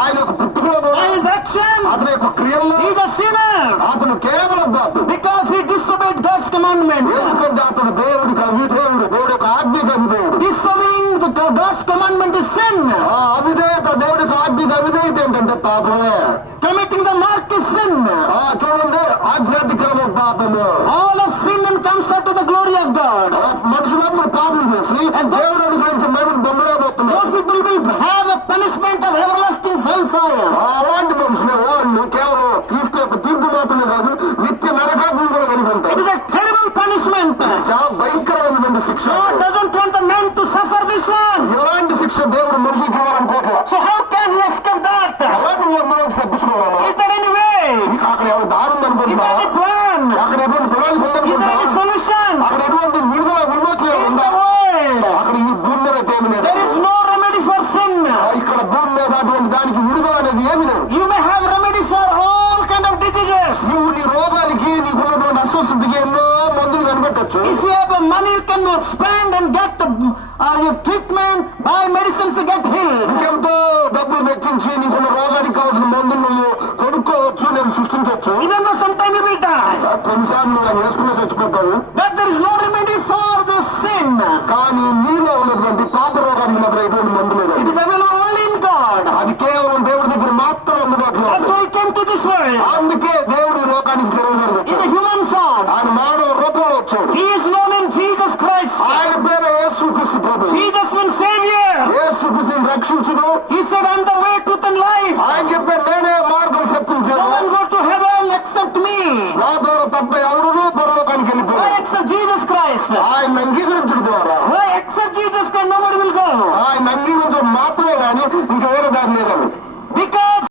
ఆయన యొక్క పుట్టుకలో by his action, అతని యొక్క క్రియల్లో he is a sinner. అతను కేవలం పాపి. Because he disobeyed God's commandment. ఎందుకంటే అతను దేవుడికి అవిధేయుడు, దేవుడి యొక్క ఆజ్ఞకి అవిధేయుడు. Disobeying God's commandment is sin. ఆ అవిధేయత, దేవుడికి ఆజ్ఞకి అవిధేయత ఏంటంటే పాపమే. Committing the mark is sin. చూడండి, ఆజ్ఞాతిక్రమం పాపము. All of sin and comes out to the glory of God. మనుషులందరూ పాపం చేసి దేవుడు గురించి మనం బొమ్మలేకపోతున్నారు. Those people will have a punishment of everlasting hellfire. అలాంటి మనుషులే వాళ్ళు కేవలం క్రీస్తు యొక్క తీర్పు మాత్రమే కాదు, నిత్య నరకాగ్ని కూడా కలిగి ఉంటారు. It is a terrible punishment. చాలా భయంకరమైనటువంటి శిక్ష. God doesn't want the man to suffer this one. ఎలాంటి శిక్ష దేవుడు మనిషికి ఇవ్వాలనుకోవట్లేదు. So how can he escape that? అలాంటి అందులోకి తప్పించుకోవాలి. Is there any way? అక్కడ ఎవరు దారి Is there ఉందనుకుంటున్నారా? any plan? అక్కడ ఎటువంటి ప్రణాళిక Is there any ఉందనుకుంటున్నారా? solution? అక్కడ ఎటువంటి విడుదల విమోచన In ఉందా? the world, అక్కడ ఈ భూమి మీద ఏమి లేదు. there is no remedy for sin. ఇక్కడ భూమి మీద అటువంటి దానికి విడుదల అనేది ఏమి లేదు. You may have remedy for all kind of diseases. నువ్వు నీ రోగానికి, నీకున్నటువంటి అస్వస్థతకి ఎన్నో మందులు కనిపెట్టచ్చు. If you have money, you can spend and get your treatment, buy medicines to get healed. నీకెంతో డబ్బులు వెచ్చించి నీకున్న రోగానికి కావాల్సిన మందులు నువ్వు కొనుక్కోవచ్చు, నేను సృష్టించవచ్చు. Even though sometime you will die. కొన్నిసార్లు నువ్వు అది వేసుకునే చచ్చిపోతావు. But there is no remedy for the sin. కానీ నీలో ఉన్నటువంటి పాప రోగానికి మాత్రం ఎటువంటి మందు లేదు. It is available only in God. అది కేవలం దేవుడి దగ్గర మాత్రం అందుబాటులో That's ఉంది. why he came to this world అందుకే దేవుడి లోకానికి జరుగుతారు. in a human form. ఆయన మానవ రూపంలో వచ్చాడు. He is known in Jesus Christ. ఆయన పేరు యేసుక్రీస్తు ప్రభు. Jesus means Savior. యేసుక్రీస్తుని రక్షించును. He said, I'm the way, truth and life. ఆయన చెప్పే నేనే మార్గం, సత్యం, No జీవం. one go to heaven except me. నా ద్వారా తప్ప ఎవరు పరలోకానికి Why వెళ్ళిపోయారు. accept Jesus Christ? ఆయన అంగీకరించడం ద్వారా, Why accept Jesus Christ? Nobody will go. ఆయన అంగీకరించడం మాత్రమే కానీ ఇంకా వేరే దారి లేదండి.